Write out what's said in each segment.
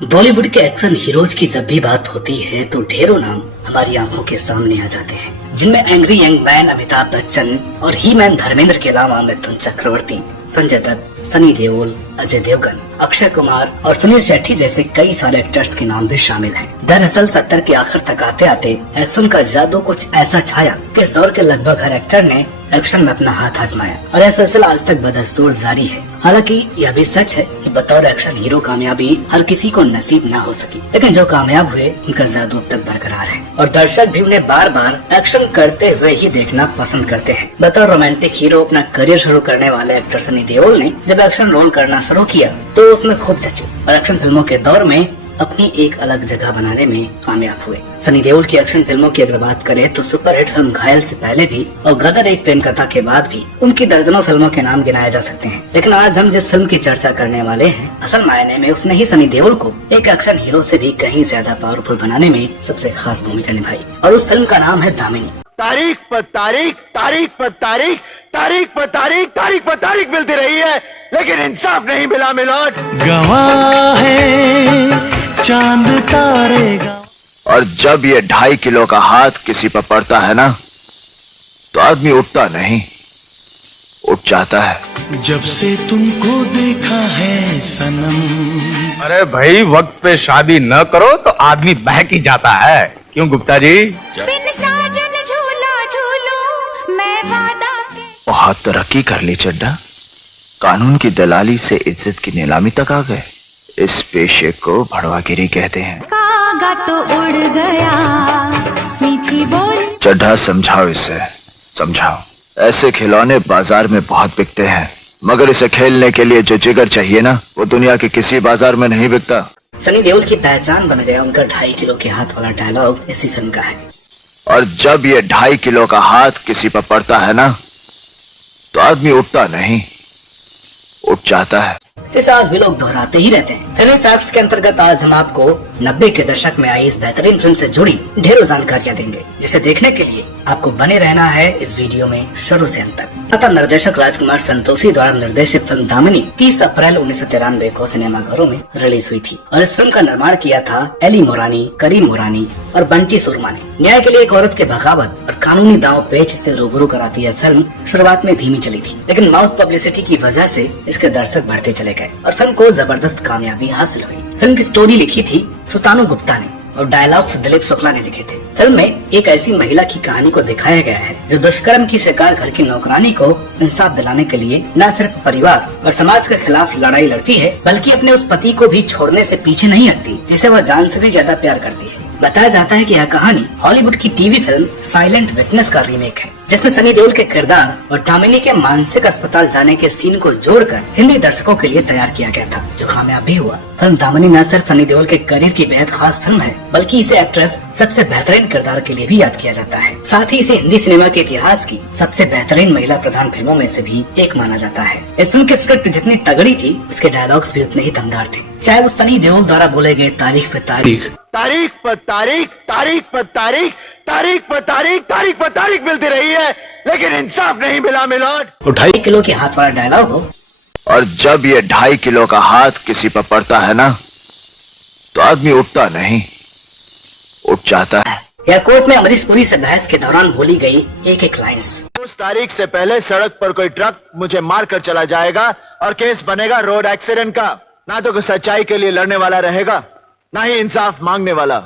बॉलीवुड के action heroes की जब भी बात होती है तो ढेरों नाम हमारी आंखों के सामने आ जाते हैं, जिनमें angry young man Amitabh Bachchan और ही मैन धर्मेंद्र के अलावा मिथुन चक्रवर्ती, संजय दत्त, सनी देओल, अजय देवगन, अक्षय कुमार और सुनील शेट्टी जैसे कई सारे एक्टर्स के नाम भी शामिल हैं। दरअसल 70 के आखिर तक आते आते एक्शन का जादू कुछ ऐसा छाया कि इस दौर के लगभग हर एक्टर ने एक्शन में अपना हाथ आजमाया और यह सिलसिला आज तक बदस्तूर जारी है। हालांकि यह भी सच है कि बतौर एक्शन हीरो कामयाबी हर किसी को नसीब न हो सकी, लेकिन जो कामयाब हुए उनका जादू अब तक बरकरार है और दर्शक भी उन्हें बार बार एक्शन करते हुए ही देखना पसंद करते हैं। बतौर रोमांटिक हीरो अपना करियर शुरू करने वाले एक्टर सनी देओल ने जब एक्शन रोल करना शुरू किया तो उसमें खूब जचे और एक्शन फिल्मों के दौर में अपनी एक अलग जगह बनाने में कामयाब हुए। सनी देओल की एक्शन फिल्मों की अगर बात करें तो सुपरहिट फिल्म घायल से पहले भी और गदर एक प्रेम कथा के बाद भी उनकी दर्जनों फिल्मों के नाम गिनाए जा सकते हैं, लेकिन आज हम जिस फिल्म की चर्चा करने वाले हैं असल मायने में उसने ही सनी देओल को एक एक्शन हीरो से भी कहीं ज्यादा पावरफुल बनाने में सबसे खास भूमिका निभाई और उस फिल्म का नाम है दामिनी। तारीख पर तारीख, तारीख पर तारीख, तारीख पर तारीख, तारीख पर तारीख मिलती रही है, लेकिन इंसाफ नहीं मिला मिलोट। गवाह है चांद तारेगा। और जब ये 2.5 किलो का हाथ किसी पर पड़ता है ना तो आदमी उठता नहीं, उठ जाता है। जब से तुमको देखा है सनम। अरे भाई, वक्त पे शादी न करो तो आदमी बहक ही जाता है। क्यों गुप्ता जी? बिन साजन झूला झूलो मैं वादा के। बहुत तरक्की कर ली चड्डा, कानून की दलाली से इज्जत की नीलामी तक आ गए। इस पेशे को भड़वागिरी कहते हैं। कागा तो उड़ गया मीठी बोली। चड्ढा समझाओ इसे, समझाओ। ऐसे खिलौने बाजार में बहुत बिकते हैं, मगर इसे खेलने के लिए जो जिगर चाहिए ना वो दुनिया के किसी बाजार में नहीं बिकता। सनी देओल की पहचान बन गया उनका 2.5 किलो के हाथ वाला डायलॉग इसी फिल्म का है। और जब ये 2.5 किलो का हाथ किसी पर पड़ता है ना तो आदमी उठता नहीं, उठ जाता है। जिसे आज भी लोग दोहराते ही रहते हैं। फिल्मी फैक्ट्स के अंतर्गत आज हम आपको 90 के दशक में आई इस बेहतरीन फिल्म से जुड़ी ढेरों जानकारियां देंगे, जिसे देखने के लिए आपको बने रहना है इस वीडियो में शुरू से अंत तक। अतः निर्देशक राजकुमार संतोषी द्वारा निर्देशित फिल्म दामिनी 30 अप्रैल 1993 को सिनेमाघरों में रिलीज हुई थी और इस फिल्म का निर्माण किया था एली मोरानी, करीम मोरानी और बंटी सुरमा ने। न्याय के लिए एक औरत के बगावत और कानूनी दांव पेच से रूबरू कराती यह फिल्म शुरुआत में धीमी चली थी, लेकिन माउथ पब्लिसिटी की वजह से इसके दर्शक बढ़ते चले गए और फिल्म को जबरदस्त कामयाबी हासिल हुई। फिल्म की स्टोरी लिखी थी सुतानु गुप्ता ने और डायलॉग्स दिलीप शुक्ला ने लिखे थे। फिल्म में एक ऐसी महिला की कहानी को दिखाया गया है जो दुष्कर्म की शिकार घर की नौकरानी को इंसाफ दिलाने के लिए न सिर्फ परिवार और समाज के खिलाफ लड़ाई लड़ती है, बल्कि अपने उस पति को भी छोड़ने से पीछे नहीं हटती जिसे वह जान से भी ज्यादा प्यार करती है। बताया जाता है कि यह कहानी हॉलीवुड की टीवी फिल्म साइलेंट विटनेस का रीमेक है, जिसमें सनी देओल के किरदार और दामिनी के मानसिक अस्पताल जाने के सीन को जोड़कर हिंदी दर्शकों के लिए तैयार किया गया था, जो कामयाब भी हुआ। फिल्म दामिनी न सिर्फ सनी देओल के करियर की बेहद खास फिल्म है, बल्कि इसे एक्ट्रेस सबसे बेहतरीन किरदार के लिए भी याद किया जाता है। साथ ही इसे हिंदी सिनेमा के इतिहास की सबसे बेहतरीन महिला प्रधान फिल्मों में से भी एक माना जाता है। इस फिल्म की स्क्रिप्ट जितनी तगड़ी थी उसके डायलॉग्स भी उतने ही दमदार थे, चाहे वो सनी देओल द्वारा बोले गए तारीख पे तारीख, तारीख पर तारीख, तारीख पर तारीख, तारीख पर तारीख, तारीख पर तारीख मिलती रही है, लेकिन इंसाफ नहीं मिला मिलोट। तो 2.5 किलो के हाथ वाला डायलॉग हो। और जब ये 2.5 किलो का हाथ किसी पर पड़ता है ना तो आदमी उठता नहीं, उठ जाता है। यह कोर्ट में अमरीश पुरी से बहस के दौरान बोली गई एक लाइंस। उस तारीख से पहले सड़क पर कोई ट्रक मुझे मार कर चला जाएगा और केस बनेगा रोड एक्सीडेंट का। ना तो कोई सच्चाई के लिए लड़ने वाला रहेगा, ना ही इंसाफ मांगने वाला।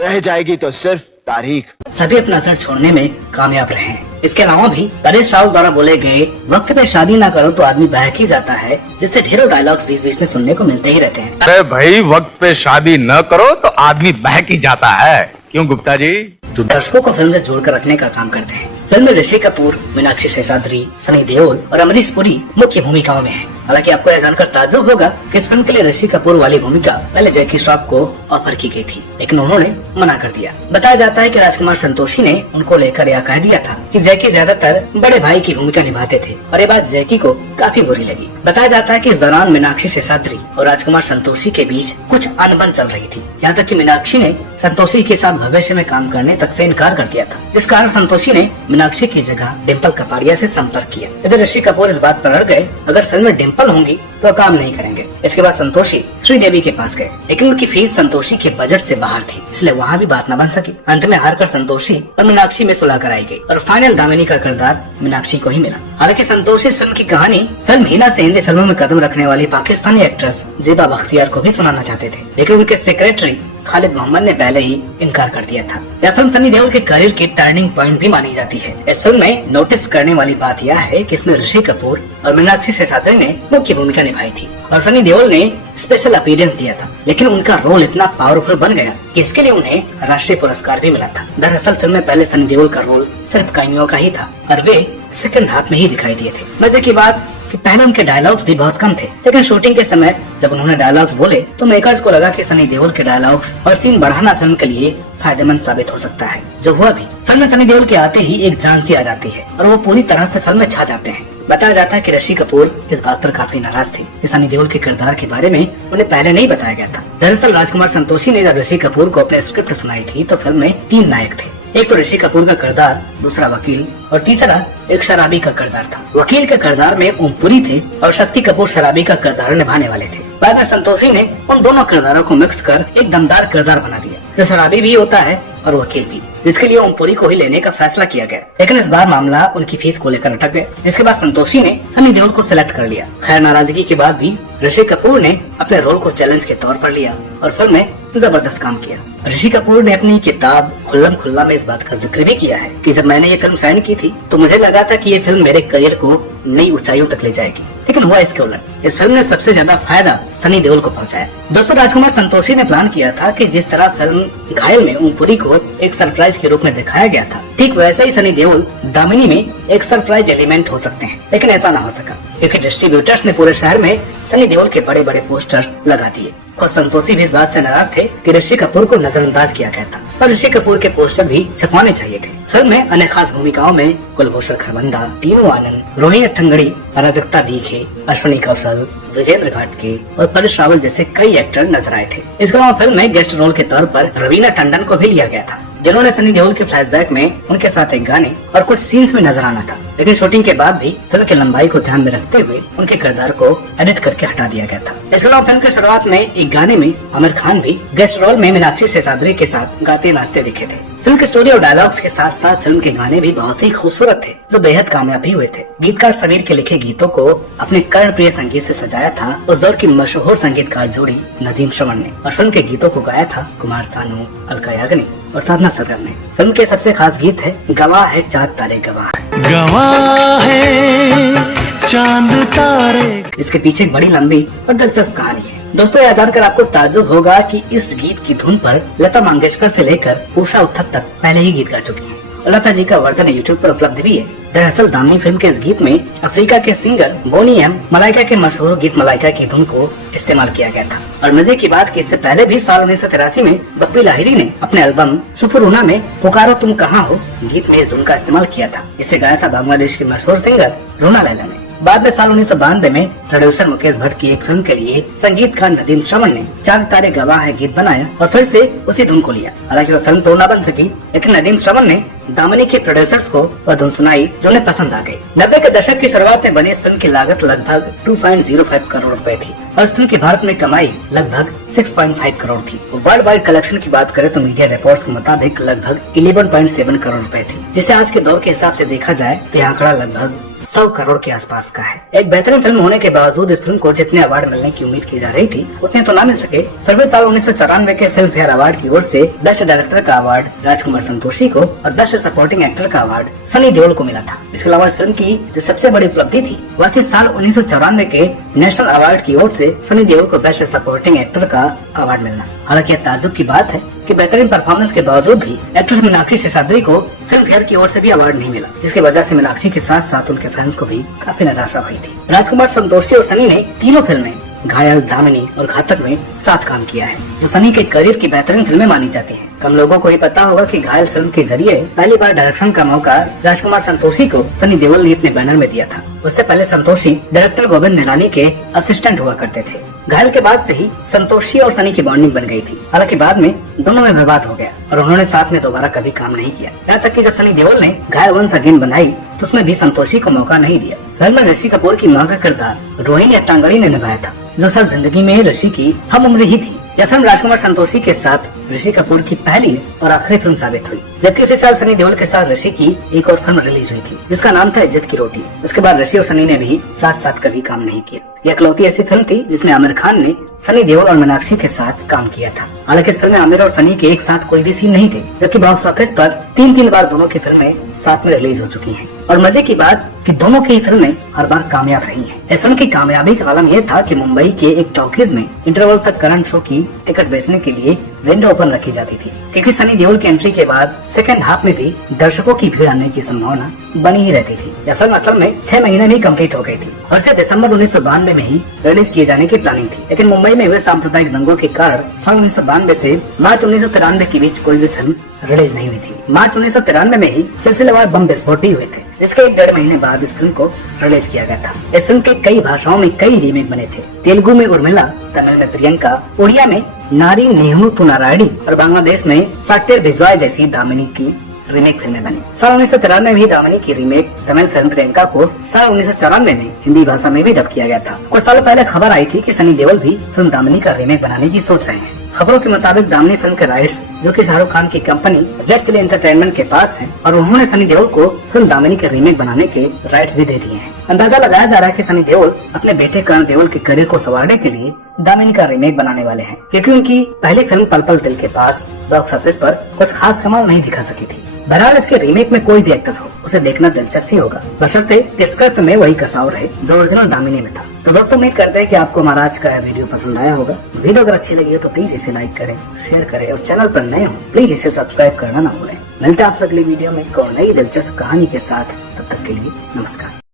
रह जाएगी तो सिर्फ तारीख। सभी अपना असर छोड़ने में कामयाब रहे हैं। इसके अलावा भी परेश रावल द्वारा बोले गए वक्त पे शादी ना करो तो आदमी बहक ही जाता है, जिससे ढेरों डायलॉग्स बीच बीच में सुनने को मिलते ही रहते हैं। अरे भाई, वक्त पे शादी न करो तो आदमी बहक ही जाता है। क्यों गुप्ता जी? जो दर्शकों को फिल्म से जोड़कर रखने का काम करते हैं। फिल्म में ऋषि कपूर, मीनाक्षी शेषाद्री, सनी देओल और अमरीश पुरी मुख्य भूमिकाओं में हैं। हालांकि आपको यह जानकर ताज्जुब होगा कि इस फिल्म के लिए ऋषि कपूर वाली भूमिका पहले जैकी श्रॉफ को ऑफर की गई थी, लेकिन उन्होंने मना कर दिया। बताया जाता है कि राजकुमार संतोषी ने उनको लेकर यह कह दिया था कि जैकी ज्यादातर बड़े भाई की भूमिका निभाते थे और ये बात जैकी को काफी बुरी लगी। बताया जाता है कि इस दौरान मीनाक्षी शेषाद्री और राजकुमार संतोषी के बीच कुछ अनबन चल रही थी, यहाँ तक कि मीनाक्षी ने संतोषी के साथ भविष्य में काम करने तक से इनकार कर दिया था, जिस कारण संतोषी ने मीनाक्षी की जगह डिम्पल कपाड़िया से संपर्क किया। इधर ऋषि कपूर इस बात पर अड़ गए, अगर फिल्म में डिम्पल सफल होंगी तो काम नहीं करेंगे। इसके बाद संतोषी श्रीदेवी के पास गए, लेकिन उनकी फीस संतोषी के बजट से बाहर थी, इसलिए वहाँ भी बात न बन सकी। अंत में हारकर संतोषी और मीनाक्षी में सुलह कराई गई और फाइनल दामिनी का किरदार मीनाक्षी को ही मिला। हालांकि संतोषी इस फिल्म की कहानी फिल्म हीना से हिंदी फिल्मों में कदम रखने वाली पाकिस्तानी एक्ट्रेस ज़ेबा बख्तियार को भी सुनाना चाहते थे, लेकिन उनके सेक्रेटरी खालिद मोहम्मद ने पहले ही इनकार कर दिया था। यह फिल्म सनी देओल के करियर की टर्निंग पॉइंट भी मानी जाती है। इस फिल्म में नोटिस करने वाली बात यह है कि इसमें ऋषि कपूर और मीनाक्षी शेषाद्री ने मुख्य भूमिका निभाई थी और सनी देओल ने स्पेशल अपीयरेंस दिया था, लेकिन उनका रोल इतना पावरफुल बन गया कि इसके लिए उन्हें राष्ट्रीय पुरस्कार भी मिला था। दरअसल फिल्म में पहले सनी देओल का रोल सिर्फ कामियों का ही था और वे सेकंड हाफ में ही दिखाई दिए थे। मजे की बात कि पहले उनके डायलॉग्स भी बहुत कम थे, लेकिन शूटिंग के समय जब उन्होंने डायलॉग्स बोले तो मेकर्स को लगा कि सनी देओल के डायलॉग्स और सीन बढ़ाना फिल्म के लिए फायदेमंद साबित हो सकता है, जो हुआ भी। फिल्म में सनी देओल के आते ही एक जान सी आ जाती है और वो पूरी तरह से फिल्म में छा जाते हैं। बताया जाता है कि ऋषि कपूर इस बात पर काफी नाराज थे कि सनी देओल के किरदार के बारे में उन्हें पहले नहीं बताया गया था। दरअसल राजकुमार संतोषी ने जब ऋषि कपूर को अपने स्क्रिप्ट सुनाई थी तो फिल्म में 3 नायक थे। एक तो ऋषि कपूर का किरदार, दूसरा वकील और तीसरा एक शराबी का किरदार था। वकील के किरदार में ओम पुरी थे और शक्ति कपूर शराबी का किरदार निभाने वाले थे। बाद में संतोषी ने उन दोनों किरदारों को मिक्स कर एक दमदार किरदार बना दिया, जो शराबी भी होता है और वकील भी, जिसके लिए ओम पुरी को ही लेने का फैसला किया गया। लेकिन इस बार मामला उनकी फीस को लेकर अटक गया, जिसके बाद संतोषी ने सनी देओल को सिलेक्ट कर लिया। खैर, नाराजगी के बाद भी ऋषि कपूर ने अपने रोल को चैलेंज के तौर पर लिया और फिल्म में जबरदस्त काम किया। ऋषि कपूर ने अपनी किताब खुल्लम खुल्ला में इस बात का जिक्र भी किया है कि जब मैंने ये फिल्म साइन की थी तो मुझे लगा था कि ये फिल्म मेरे करियर को नई ऊंचाइयों तक ले जाएगी, लेकिन हुआ इसके उलट। इस फिल्म ने सबसे ज्यादा फायदा सनी देओल को पहुंचाया। दोस्तों, राजकुमार संतोषी ने प्लान किया था कि जिस तरह फिल्म घायल में ओम पुरी को एक सरप्राइज के रूप में दिखाया गया था, ठीक वैसे ही सनी देओल दामिनी में एक सरप्राइज एलिमेंट हो सकते हैं, लेकिन ऐसा न हो सका क्योंकि डिस्ट्रीब्यूटर्स ने पूरे शहर में सनी देओल के बड़े बड़े पोस्टर लगा दिए। खुद संतोषी भी इस बात से नाराज थे कि ऋषि कपूर को नजरअंदाज किया गया था और ऋषि कपूर के पोस्टर भी छपवाने चाहिए थे। फिल्म में अन्य खास भूमिकाओं में कुलभूषण खरबंदा, टीनू आनंद, रोहिणी अट्टंगड़ी, अराजकता दीघे, अश्विनी कौशल, विजेंद्र घाटगे और परेश रावल जैसे कई एक्टर नजर आए थे। इसके अलावा फिल्म में गेस्ट रोल के तौर पर रवीना टंडन को भी लिया गया था, जिन्होंने सनी देओल के फ्लैशबैक में उनके साथ एक गाने और कुछ सीन्स में नजर आना था, लेकिन शूटिंग के बाद भी फिल्म की लंबाई को ध्यान में रखते हुए उनके किरदार को एडिट करके हटा दिया गया था। इसके अलावा फिल्म की शुरुआत में एक गाने में आमिर खान भी गेस्ट रोल में मीनाक्षी शेषाद्री के साथ गाते नाचते दिखे थे। फिल्म की स्टोरी और डायलॉग्स के साथ साथ फिल्म के गाने भी बहुत ही खूबसूरत थे, जो बेहद कामयाब भी हुए थे। गीतकार समीर के लिखे गीतों को अपने कर्णप्रिय संगीत से सजाया था उस दौर की मशहूर संगीतकार जोड़ी नदीम श्रवण ने, और फिल्म के गीतों को गाया था कुमार सानू, अलका याग्निक और साधना सरगम ने। फिल्म के सबसे खास गीत है गवाह है चांद तारे गवाह है। गवाह है चांद तारे। इसके पीछे एक बड़ी लंबी और दिलचस्प कहानी है। दोस्तों, यह जानकर आपको ताज्जुब होगा कि इस गीत की धुन पर लता मंगेशकर से लेकर उषा उत्थप तक पहले ही गीत गा चुकी हैं और लता जी का वर्जन यूट्यूब पर उपलब्ध भी है। दरअसल दामिनी फिल्म के इस गीत में अफ्रीका के सिंगर बोनी एम मलाइका के मशहूर गीत मलाइका की धुन को इस्तेमाल किया गया था। और मजे की बात कि इससे पहले भी साल 1983 में बप्पी लाहिरी ने अपने एल्बम सुफुरुना में पुकारो तुम कहाँ हो गीत में इस धुन का इस्तेमाल किया था। इसे गाया था बांग्लादेश के मशहूर सिंगर रूना लैला ने। बाद में साल 1992 में प्रोड्यूसर मुकेश भट्ट की एक फिल्म के लिए संगीतकार नदीम श्रवण ने चांद तारे गवाह है गीत बनाया और फिर से उसी धुन को लिया। हालांकि वह फिल्म तो न बन सकी, लेकिन नदीम श्रवण ने दामिनी के प्रोड्यूसर्स को वह धुन सुनाई जो उन्हें पसंद आ गई। 90 के दशक की शुरुआत में बनी इस फिल्म की लागत लगभग 2.05 करोड़ रुपए थी और इस फिल्म की भारत में कमाई लगभग 6.5 करोड़ थी। वर्ल्ड वाइड कलेक्शन की बात करें तो मीडिया रिपोर्ट्स के मुताबिक लगभग 11.7 करोड़ रुपए थी, जिसे आज के दौर के हिसाब से देखा जाए तो यह आंकड़ा लगभग 100 करोड़ के आसपास का है। एक बेहतरीन फिल्म होने के बावजूद इस फिल्म को जितने अवार्ड मिलने की उम्मीद की जा रही थी उतने तो ना मिल सके। फिर भी साल 1994 के फिल्म फेयर अवार्ड की ओर से बेस्ट डायरेक्टर का अवार्ड राजकुमार संतोषी को और बेस्ट सपोर्टिंग एक्टर का अवार्ड सनी देओल को मिला था। इसके अलावा इस फिल्म की जो सबसे बड़ी उपलब्धि थी वह थी साल 1994 के नेशनल अवार्ड की ओर से सनी देओल को बेस्ट सपोर्टिंग एक्टर का अवार्ड मिलना। हालांकि यह ताज्जुब की बात है कि बेहतरीन परफॉर्मेंस के बावजूद भी एक्ट्रेस मीनाक्षी शेषाद्री को फिल्म फेयर की ओर से भी अवार्ड नहीं मिला, जिसकी वजह से मीनाक्षी के साथ साथ उनके फैंस को भी काफी निराशा हुई थी। राजकुमार संतोषी और सनी ने तीनों फिल्में घायल, दामिनी और घातक में साथ काम किया है, जो सनी के करियर की बेहतरीन फिल्में मानी जाती हैं। कम लोगों को ही पता होगा कि घायल फिल्म के जरिए पहली बार डायरेक्शन का मौका राजकुमार संतोषी को सनी देओल ने अपने बैनर में दिया था। उससे पहले संतोषी डायरेक्टर गोविंद निहलानी के असिस्टेंट हुआ करते थे। घायल के बाद से ही संतोषी और सनी की बॉन्डिंग बन गई थी। हालांकि बाद में दोनों में विवाद हो गया और उन्होंने साथ में दोबारा कभी काम नहीं किया। यहाँ तक कि जब सनी देओल ने घायल वंस अगेन बनाई तो उसमें भी संतोषी को मौका नहीं दिया। फिल्म में ऋषि कपूर की मां का किरदार रोहिणी अट्टांगड़ी ने निभाया था, जो असल जिंदगी में ऋषि की हम उम्र ही थी। यह फिल्म राजकुमार संतोषी के साथ ऋषि कपूर की पहली और आखिरी फिल्म साबित हुई। जबकि इसी साल सनी देओल के साथ ऋषि की एक और फिल्म रिलीज हुई थी जिसका नाम था इज्जत की रोटी। उसके बाद ऋषि और सनी ने भी साथ साथ कभी काम नहीं किया। यह इकलौती ऐसी फिल्म थी जिसमें आमिर खान ने सनी देओल और मीनाक्षी के साथ काम किया था। हालांकि इस फिल्म में आमिर और सनी के एक साथ कोई भी सीन नहीं थे, जबकि बॉक्स ऑफिस पर 3 बार दोनों की फिल्में साथ में रिलीज हो चुकी हैं। और मजे की बात कि दोनों की फिल्में हर बार कामयाब रही हैं। इस फिल्म की कामयाबी का आलम यह था कि मुंबई के एक टॉकीज में इंटरवल तक करंट शो की टिकट बेचने के लिए विंडो ओपन रखी जाती थी, क्योंकि सनी देओल की एंट्री के बाद सेकंड हाफ में भी दर्शकों की भीड़ आने की संभावना बनी ही रहती थी। यह फिल्म असल में 6 महीने में कंप्लीट हो गई थी और इसे दिसंबर 1992 में ही रिलीज किए जाने की प्लानिंग थी। लेकिन मुंबई में हुए सांप्रदायिक दंगों के कारण साल 1992 से मार्च 1993 के बीच कोई भी फिल्म रिलीज नहीं हुई थी। मार्च 1993 में ही सिलसिलेवार बम विस्फोट भी हुए थे, जिसके 1.5 महीने बाद इस फिल्म को रिलीज किया गया था। इस फिल्म के कई भाषाओं में कई रीमेक बने थे। तेलुगु में उर्मिला, तमिल में प्रियंका, उड़िया में नारी नेहरू तू नारायणी और बांग्लादेश में साक्तेर बिजॉय जैसी दामिनी की रीमेक फिल्में बनी। साल 1993 में ही दामिनी की रीमेक तमिल फिल्म प्रियंका को साल 1994 में हिंदी भाषा में भी डब किया गया था। कुछ साल पहले खबर आई थी कि सनी देओल भी फिल्म दामिनी का रीमेक बनाने की सोच रहे हैं। खबरों के मुताबिक दामिनी फिल्म के राइट्स जो कि शाहरुख खान की कंपनी रेड चिली एंटरटेनमेंट के पास है और उन्होंने सनी देओल को फिल्म दामिनी के रीमेक बनाने के राइट्स भी दे दिए हैं। अंदाजा लगाया जा रहा है कि सनी देओल अपने बेटे करण देओल के करियर को संवारने के लिए दामिनी का रीमेक बनाने वाले हैं, क्योंकि उनकी पहली फिल्म पल पल दिल के पास बॉक्स ऑफिस पर कुछ खास कमाल नहीं दिखा सकी थी। बहरहाल इसके रीमेक में कोई भी एक्टर हो उसे देखना दिलचस्प ही होगा, बशर्ते कि स्क्रिप्ट में वही कसाव रहे जो ओरिजिनल दामिनी में था। तो दोस्तों उम्मीद करते हैं कि आपको हमारा आज का वीडियो पसंद आया होगा। वीडियो अगर अच्छी लगी हो तो प्लीज इसे लाइक करें, शेयर करें और चैनल पर नए हो प्लीज इसे सब्सक्राइब करना ना भूलें। मिलते हैं आपसे अगली वीडियो में एक और नई दिलचस्प कहानी के साथ। तब तक के लिए नमस्कार।